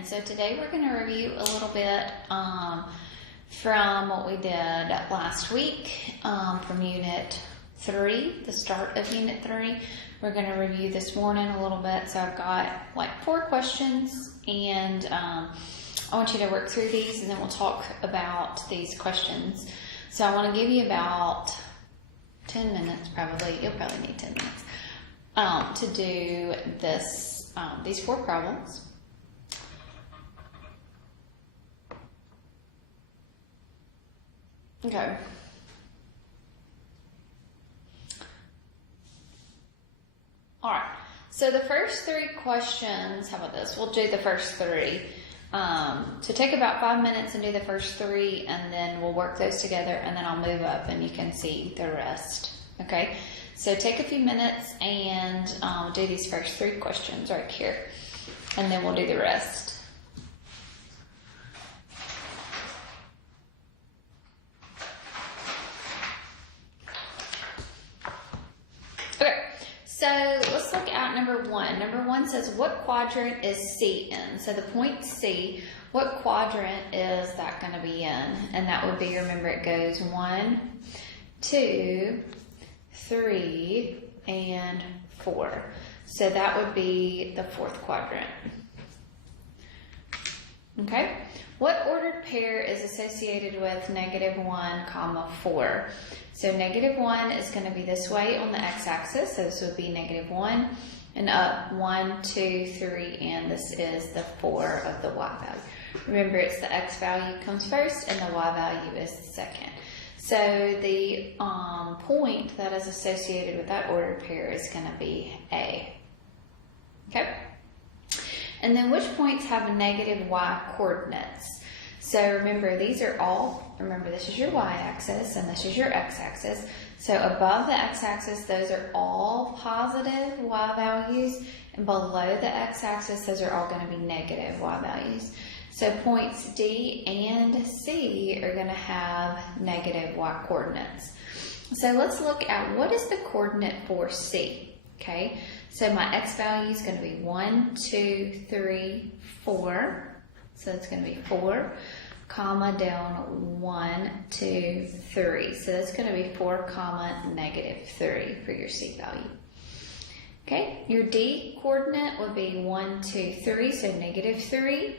again. So today we're going to review a little bit from what we did last week from Unit 3, the start of Unit 3. We're going to review this morning a little bit. So I've got like 4 questions, and I want you to work through these, and then we'll talk about these questions. So I want to give you about 10 minutes, probably. You'll probably need 10 minutes to do this, these 4 problems. Okay. All right. So the first 3 questions, how about this? We'll do the first 3. So take about 5 minutes and do the first 3, and then we'll work those together, and then I'll move up and you can see the rest. Okay. So take a few minutes and do these first 3 questions right here, and then we'll do the rest. Okay, so let's look at number 1. Number 1 says, what quadrant is C in? So the point C, what quadrant is that going to be in? And that would be, remember, it goes 1, 2, 3, and 4. So that would be the 4th quadrant. Okay. What ordered pair is associated with -1, 4? So -1 is going to be this way on the x-axis. So this would be -1, and up 1, 2, 3, and this is the 4 of the y value. Remember, it's the x value comes first and the y value is the second. So the point that is associated with that ordered pair is going to be A. Okay. And then which points have negative y coordinates? So remember, these are all, remember, this is your y-axis and this is your x-axis. So above the x-axis, those are all positive y values, and below the x-axis, those are all going to be negative y values. So points D and C are going to have negative y coordinates. So let's look at what is the coordinate for C. Okay, so my x value is going to be 1, 2, 3, 4. So it's going to be 4, comma, down 1, 2, 3. So that's going to be 4, comma, -3 for your C value. Okay, your D coordinate would be 1, 2, 3, so -3,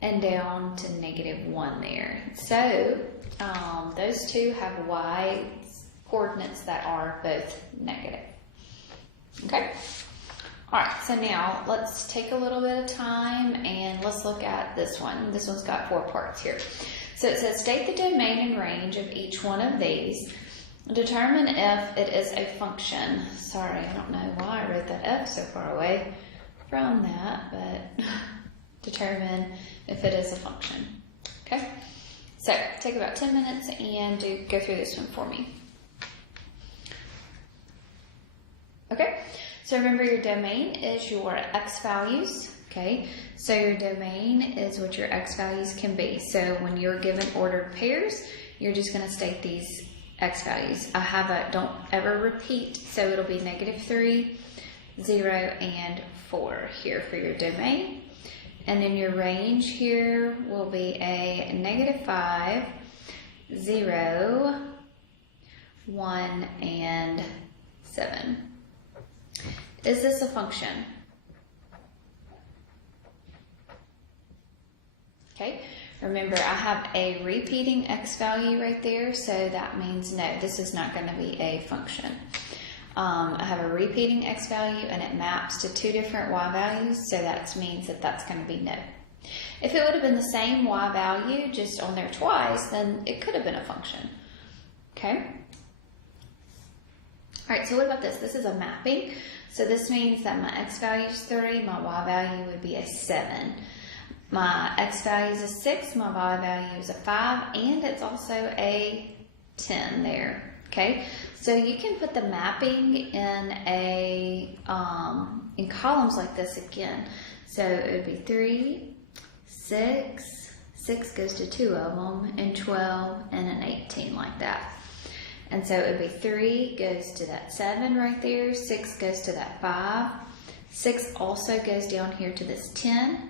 and down to -1 there. So those two have y coordinates that are both negative. Okay. All right, so now let's take a little bit of time and let's look at this one. This one's got 4 parts here. So it says, state the domain and range of each one of these. Determine if it is a function. Sorry, I don't know why I wrote that F so far away from that, but determine if it is a function. Okay, so take about 10 minutes and go through this one for me. Okay, so remember, your domain is your x values. Okay, so your domain is what your x values can be. So when you're given ordered pairs, you're just going to state these x values. I have a, don't ever repeat, so it'll be -3, 0, and 4 here for your domain. And then your range here will be a -5, 0, 1, and 7. Is this a function? Okay, remember, I have a repeating x value right there, so that means no, this is not going to be a function. I have a repeating x value and it maps to 2 different y values, so that means that that's going to be no. If it would have been the same y value just on there twice, then it could have been a function. Okay? All right, so what about this? This is a mapping. So this means that my x value is 3, my y value would be a 7. My x value is a 6, my y value is a 5, and it's also a 10 there. Okay, so you can put the mapping in in columns like this again. So it would be 3, 6, 6 goes to 2 of them, and 12, and an 18 like that. And so it would be 3 goes to that 7 right there, 6 goes to that 5, 6 also goes down here to this 10,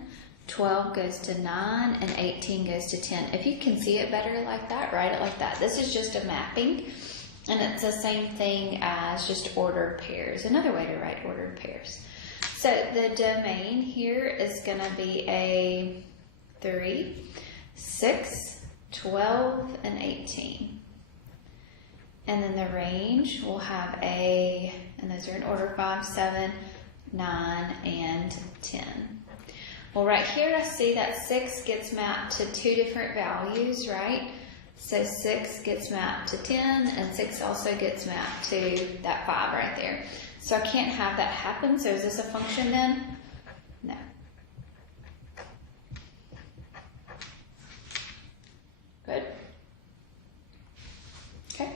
12 goes to 9, and 18 goes to 10. If you can see it better like that, write it like that. This is just a mapping, and it's the same thing as just ordered pairs. Another way to write ordered pairs. So the domain here is going to be a 3, 6, 12, and 18. And then the range will have a, and those are in order, 5, 7, 9, and 10. Well, right here I see that 6 gets mapped to 2 different values, right? So 6 gets mapped to 10, and 6 also gets mapped to that 5 right there. So I can't have that happen. So is this a function then? No. Good. Okay.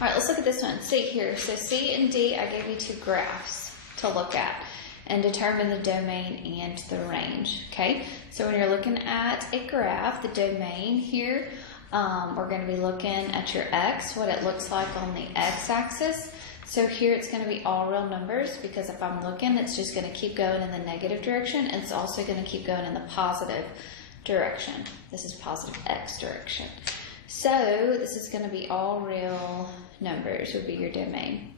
All right, let's look at this one. See here. So C and D, I gave you 2 graphs to look at and determine the domain and the range. Okay. So when you're looking at a graph, the domain here, we're going to be looking at your x, what it looks like on the x-axis. So here it's going to be all real numbers, because if I'm looking, it's just going to keep going in the negative direction, and it's also going to keep going in the positive direction. This is positive x direction. So this is going to be all real numbers would be your domain.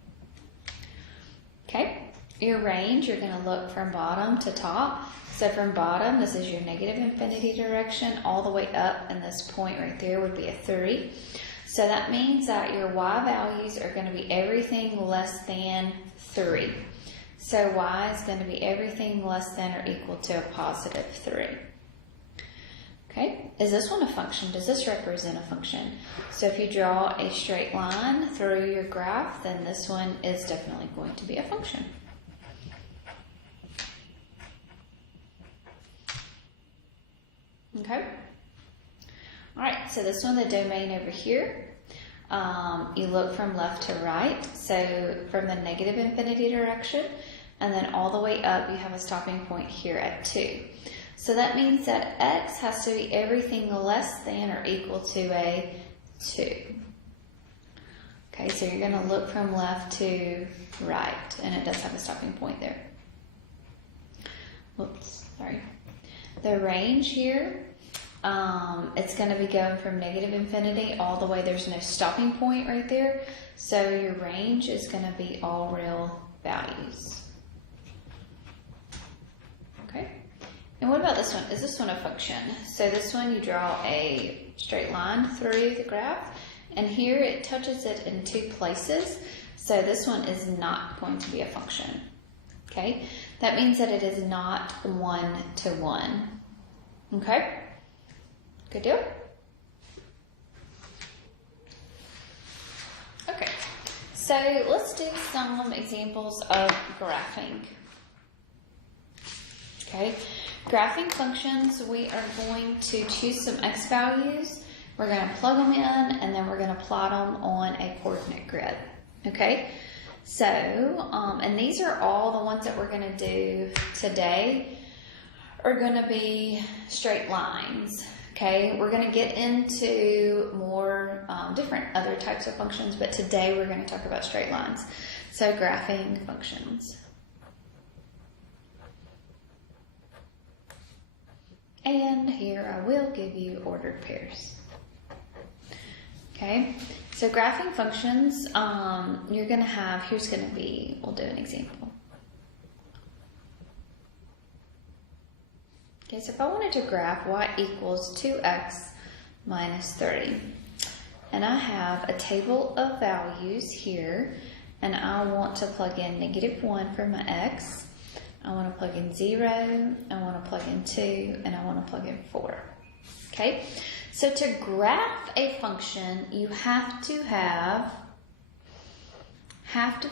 Okay, your range, you're going to look from bottom to top. So from bottom, this is your negative infinity direction, all the way up, and this point right there would be a 3. So that means that your y values are going to be everything less than 3. So y is going to be everything less than or equal to a positive 3. Okay, is this one a function? Does this represent a function? So if you draw a straight line through your graph, then this one is definitely going to be a function. Okay. All right, so this one, the domain over here, you look from left to right, so from the negative infinity direction, and then all the way up, you have a stopping point here at 2. So that means that x has to be everything less than or equal to a 2. Okay, so you're going to look from left to right, and it does have a stopping point there. Whoops, sorry. The range here, it's going to be going from negative infinity all the way. There's no stopping point right there. So your range is going to be all real values. Okay. And what about this one? Is this one a function? So this one, you draw a straight line through the graph, and here it touches it in 2 places. So this one is not going to be a function. Okay. That means that it is not 1-to-1. Okay. Good deal? Okay, so let's do some examples of graphing. Okay, graphing functions, we are going to choose some x values, we're going to plug them in, and then we're going to plot them on a coordinate grid. Okay, so, and these are all the ones that we're going to do today are going to be straight lines. Okay, we're going to get into more different other types of functions, but today we're going to talk about straight lines. So graphing functions. And here I will give you ordered pairs. Okay, so graphing functions, you're going to have, here's going to be, we'll do an example. Okay, so if I wanted to graph y equals 2x minus 30, and I have a table of values here, and I want to plug in -1 for my x, I want to plug in 0, I want to plug in 2, and I want to plug in 4. Okay, so to graph a function, you have to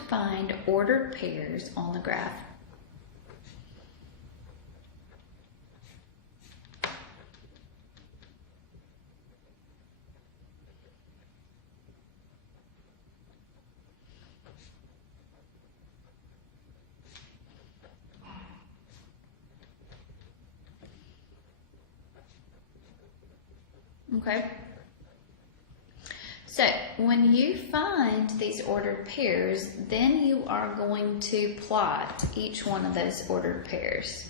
find ordered pairs on the graph. Okay, so when you find these ordered pairs, then you are going to plot each one of those ordered pairs.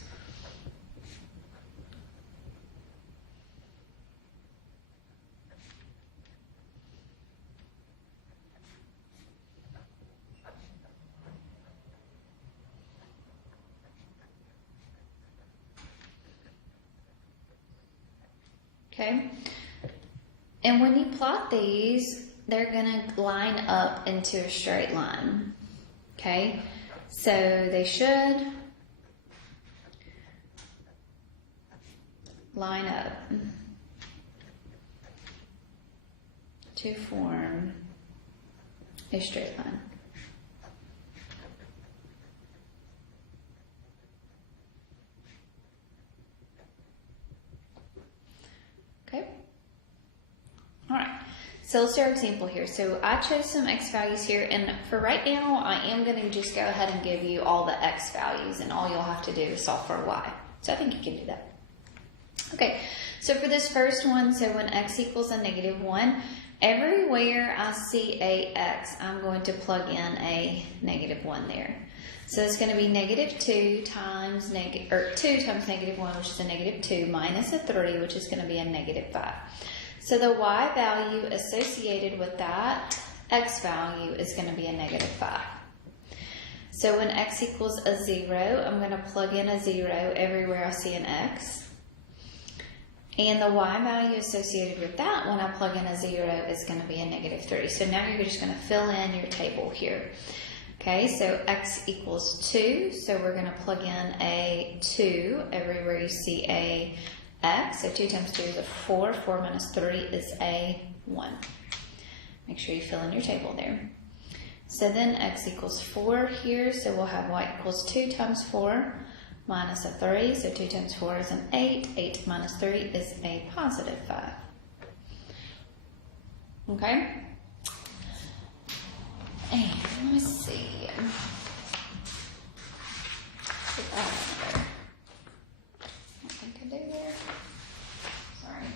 Okay? And when you plot these, they're going to line up into a straight line. Okay? So they should line up to form a straight line. Okay? All right. So let's do our example here. So I chose some x values here, and for right now, I am going to just go ahead and give you all the x values, and all you'll have to do is solve for y. So I think you can do that. Okay, so for this first one, so when x equals a -1, everywhere I see a x, I'm going to plug in a -1 there. So it's going to be -2 times 2 times -1, which is a -2, minus a 3, which is going to be a -5. So the y value associated with that x value is going to be a -5. So when x equals a 0, I'm going to plug in a 0 everywhere I see an x. And the y value associated with that when I plug in a 0 is going to be a -3. So now you're just going to fill in your table here. Okay, so x equals 2, so we're going to plug in a 2 everywhere you see a x. So 2 times 2 is a 4, 4 minus 3 is a 1. Make sure you fill in your table there. So then x equals 4 here, so we'll have y equals 2 times 4 minus a 3, so 2 times 4 is an 8, 8 minus 3 is a positive 5. Okay? And let me see. Put that in there. I don't think I do there. Sorry.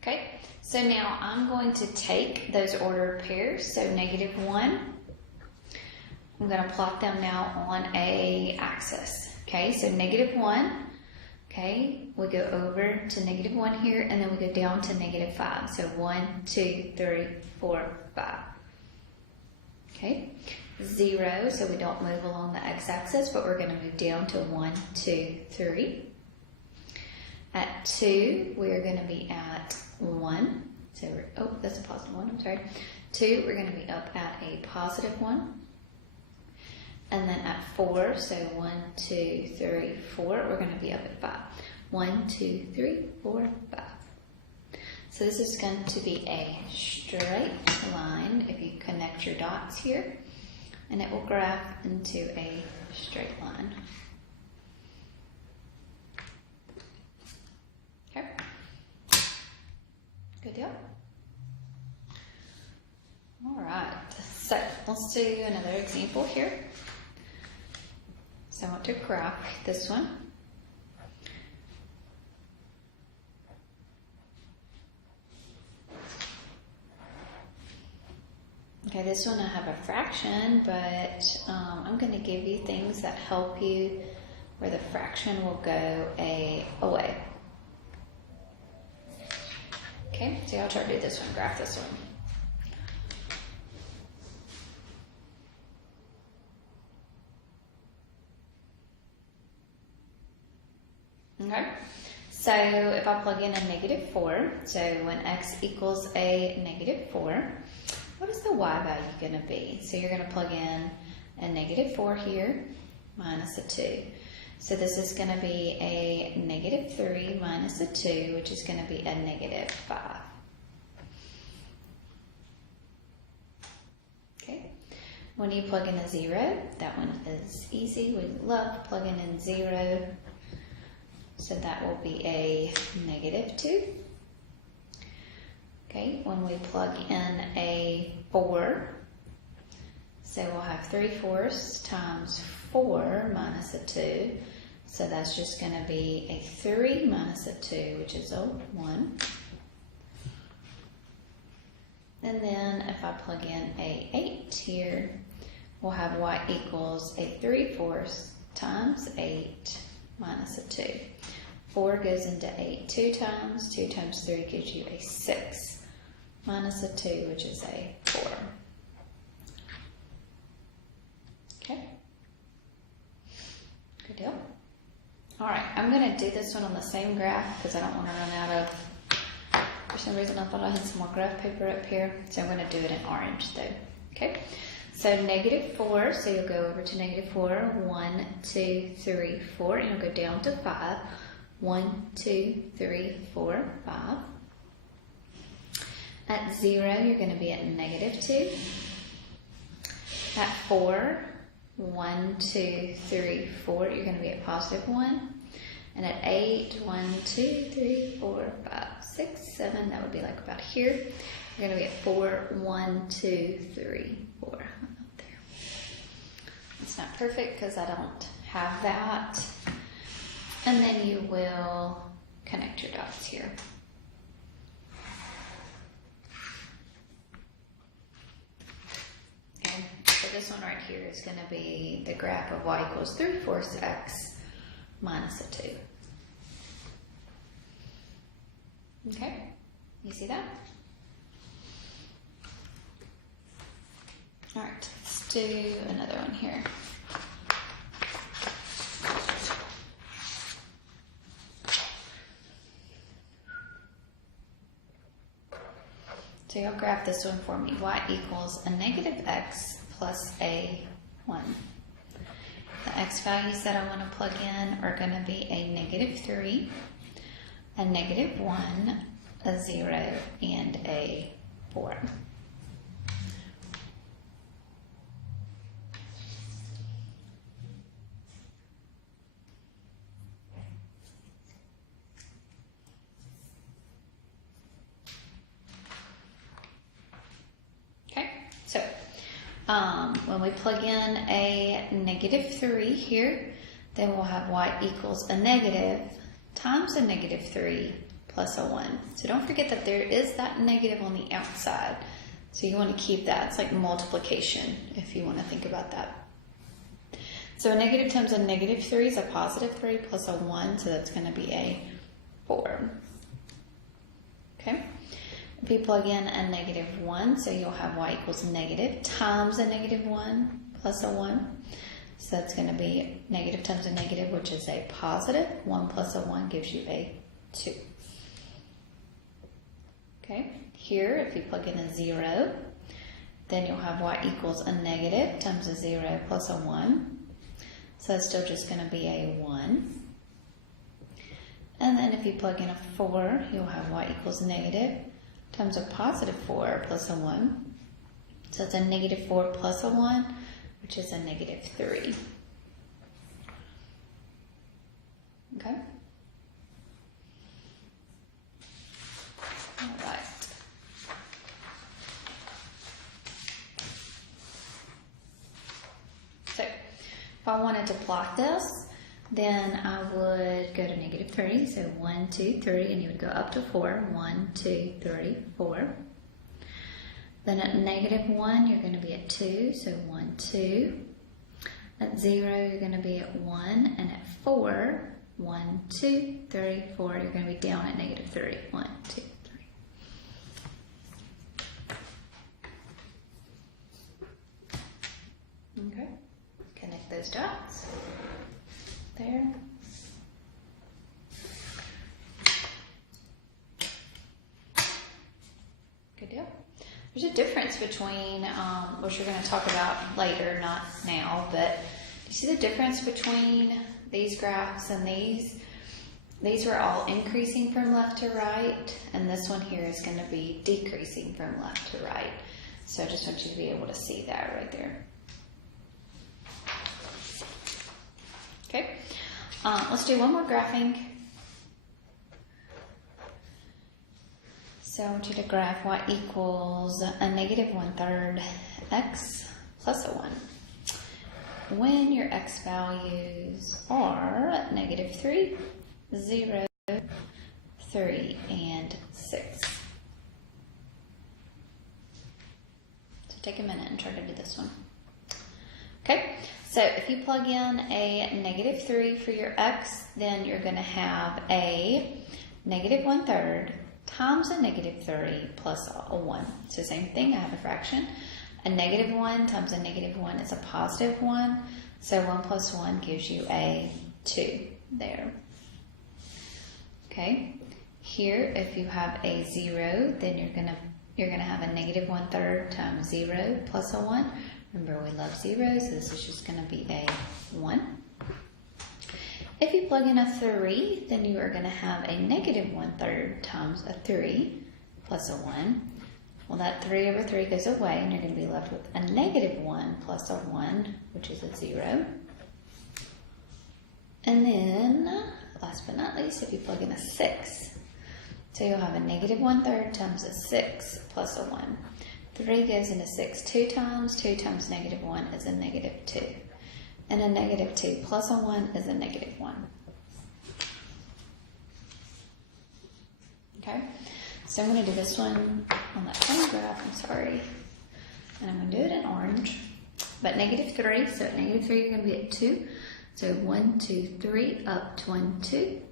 Okay, so now I'm going to take those ordered pairs, so -1. I'm going to plot them now on a axis. Okay, so -1, okay, we go over to -1 here, and then we go down to -5. So 1, 2, 3, 4, 5. Okay, 0, so we don't move along the x-axis, but we're going to move down to 1, 2, 3. At 2, we're going to be at 1. So we're, oh, that's a positive 1, I'm sorry. 2, we're going to be up at a positive 1. And then at 4, so 1, 2, 3, 4, we're going to be up at 5. 1, 2, 3, 4, 5. So this is going to be a straight line if you connect your dots here, and it will graph into a straight line. Okay. Good deal? All right, so let's do another example here. So I want to graph this one. Okay, this one I have a fraction, but I'm going to give you things that help you where the fraction will go away. Okay, so I'll try to do this one, graph this one. Okay, so if I plug in a -4, so when x equals a -4, what is the y value going to be? So you're going to plug in a -4 here minus a 2. So this is going to be a -3 minus a 2, which is going to be a -5. Okay, when you plug in a 0, that one is easy. We love plugging in 0. So that will be a -2. Okay, when we plug in a 4, so we'll have 3/4 times 4 minus a 2. So that's just going to be a 3 minus a 2, which is a 1. And then if I plug in a 8 here, we'll have y equals a 3/4 times 8 minus a 2. 4 goes into 8 2 times. 2 times 3 gives you a 6 minus a 2, which is a 4. to do this one on the same graph because I don't want to run out of, for some reason I thought I had some more graph paper up here. So I'm going to do it in orange though. Okay, so -4, so you'll go over to -4, 1, 2, 3, 4, and you'll go down to 5. 1, 2, 3, 4, 5. At 0, you're going to be at -2. At 4, 1, 2, 3, 4, you're going to be at +1. And at 8, 1, 2, 3, 4, 5, 6, 7, that would be like about here. You're going to be at 4, 1, 2, 3, 4. Up there. It's not perfect because I don't have that. And then you will connect your dots here. Okay, so this one right here is going to be the graph of y equals 3/4 x minus a 2. Okay, you see that? All right, let's do another one here. So you'll graph this one for me. Y equals a -x plus a 1. The x values that I want to plug in are going to be a -3, a -1, a 0, and a 4. When we plug in a -3 here, then we'll have y equals a negative times a -3 plus a 1. So don't forget that there is that negative on the outside. So you want to keep that. It's like multiplication if you want to think about that. So a negative times a -3 is a +3 plus a 1, so that's going to be a 4. Okay? If you plug in a -1, so you'll have y equals negative times a -1 plus a 1. So that's going to be negative times a negative, which is a positive. 1 plus a 1 gives you a 2. Okay, here if you plug in a 0, then you'll have y equals a negative times a 0 plus a 1. So that's still just going to be a 1. And then if you plug in a 4, you'll have y equals negative times a +4 plus a 1. So it's a -4 plus a 1, which is a -3. Okay? All right. So if I wanted to plot this, then I would go to -3, so 1, 2, 3, and you would go up to 4. 1, 2, 3, 4. Then at -1, you're going to be at 2, so 1, 2. At 0, you're going to be at 1, and at 4, 1, 2, 3, 4, you're going to be down at -3. 1, 2, 3. Okay, connect those dots. There. Good deal. There's a difference between, which we're going to talk about later, not now, but do you see the difference between these graphs and these? These were all increasing from left to right, and this one here is going to be decreasing from left to right. So I just want you to be able to see that right there. Okay. Let's do one more graphing. So I want you to graph y equals a -1/3 x plus a 1. When your x values are -3, 0, 3, and 6. So take a minute and try to do this one. Okay. So if you plug in a -3 for your x, then you're going to have a -1/3 times a -3 plus a 1. So same thing, I have a fraction. A -1 times a -1 is a +1. So 1 plus 1 gives you a 2 there. Okay. Here, if you have a 0, then you're gonna have a negative 1/3 times 0 plus a 1. Remember, we love zeros, so this is just gonna be a 1. If you plug in a 3, then you are gonna have a negative 1/3 times a 3 plus a 1. Well, that 3 over 3 goes away, and you're gonna be left with a negative 1 plus a 1, which is a 0. And then, last but not least, if you plug in a 6, so you'll have a negative 1/3 times a 6 plus a 1. 3 goes into 6 2 times. 2 times negative 1 is a negative 2. And a negative 2 plus a 1 is a negative 1. Okay, so I'm going to do this one on that same graph, I'm sorry. And I'm going to do it in orange. But negative 3, so at negative 3 you're going to be at 2. So 1, 2, 3, up to 1, 2.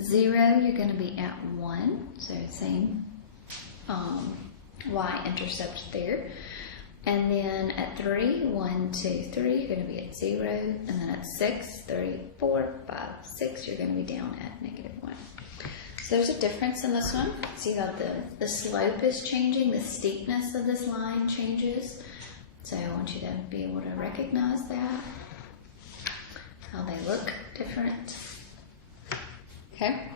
0, you're going to be at 1, so same y-intercept there. And then at 3, 1, 2, 3, you're going to be at 0. And then at 6, 3, 4, 5, 6, you're going to be down at negative 1. So there's a difference in this one. See how the slope is changing, the steepness of this line changes. So I want you to be able to recognize that, how they look different. Okay,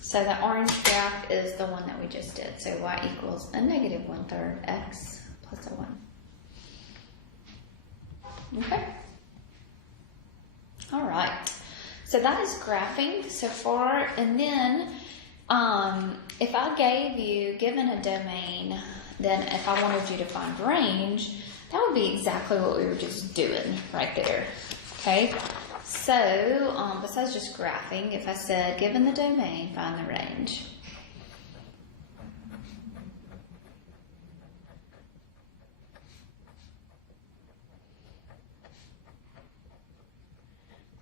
so the orange graph is the one that we just did. So y equals a negative 1/3 x plus a 1. Okay. All right. So that is graphing so far. And then if I gave you, given a domain, then if I wanted you to find range, that would be exactly what we were just doing right there. Okay. So, besides just graphing, if I said, given the domain, find the range.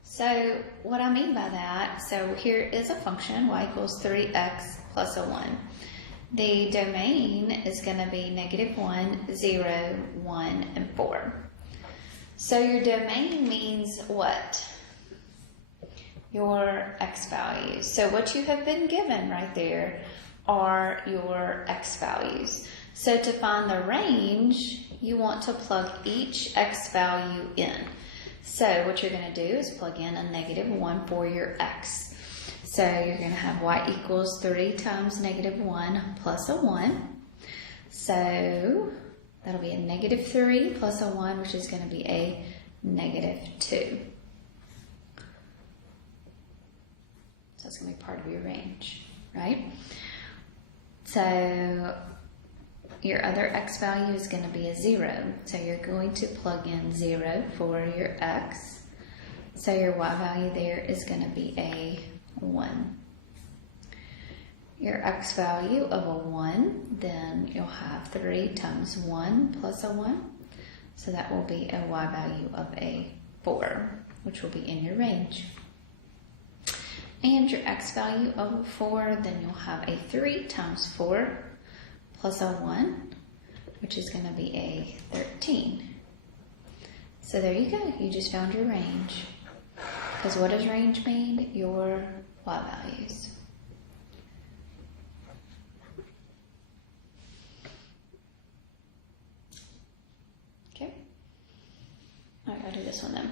So, what I mean by that, so here is a function, y equals 3x plus a 1. The domain is going to be negative 1, 0, 1, and 4. So your domain means what? Your x values. So what you have been given right there are your x values. So to find the range, you want to plug each x value in. So what you're going to do is plug in a negative 1 for your x. So you're going to have y equals 3 times negative 1 plus a 1. So that'll be a negative 3 plus a 1, which is going to be a negative 2. So it's going to be part of your range, right? So your other x value is going to be a 0. So you're going to plug in 0 for your x. So your y value there is going to be a 1. Your x value of a 1, then you'll have 3 times 1 plus a 1. So that will be a y value of a 4, which will be in your range. And your x value of a 4, then you'll have a 3 times 4 plus a 1, which is going to be a 13. So there you go. You just found your range. Because what does range mean? Your y values. Okay. All right, I'll do this one then.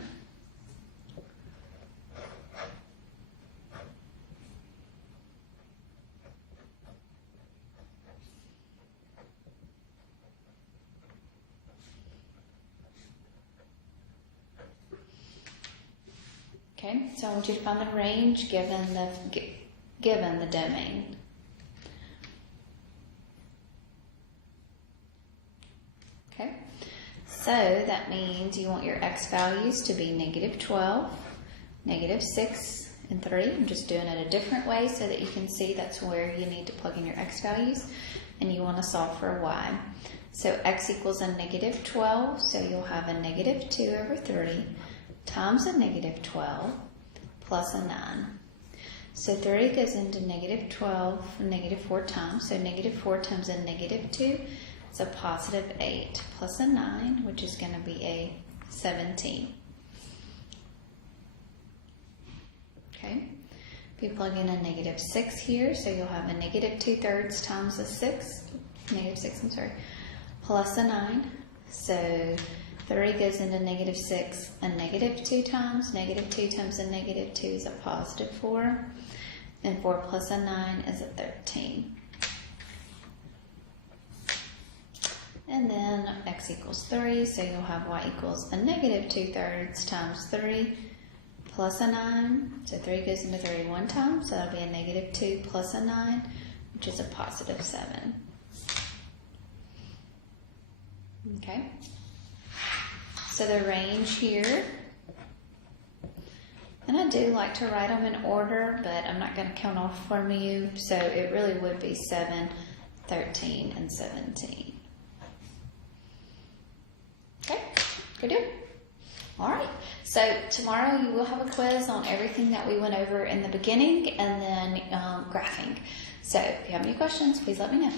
Okay, so I want you to find the range given the domain. Okay, so that means you want your x values to be negative 12, negative 6, and 3. I'm just doing it a different way so that you can see that's where you need to plug in your x values, and you want to solve for a y. So x equals a negative 12, so you'll have a negative 2 over 3 times a negative 12 plus a 9. So 3 goes into negative 12, negative 4 times. So negative 4 times a negative 2 is a positive 8 plus a 9, which is going to be a 17. Okay. If you plug in a negative 6 here, so you'll have a negative 2/3 times a 6, negative 6, I'm sorry, plus a 9. So 3 goes into negative 6 a negative 2 times. Negative 2 times a negative 2 is a positive 4. And 4 plus a 9 is a 13. And then x equals 3, so you'll have y equals a negative 2/3 times 3 plus a 9. So 3 goes into 3 one time, so that'll be a negative 2 plus a 9, which is a positive 7. Okay. So the range here, and I do like to write them in order, but I'm not going to count off from you, so it really would be 7, 13, and 17. Okay, good deal. All right, so tomorrow you will have a quiz on everything that we went over in the beginning and then graphing. So if you have any questions, please let me know.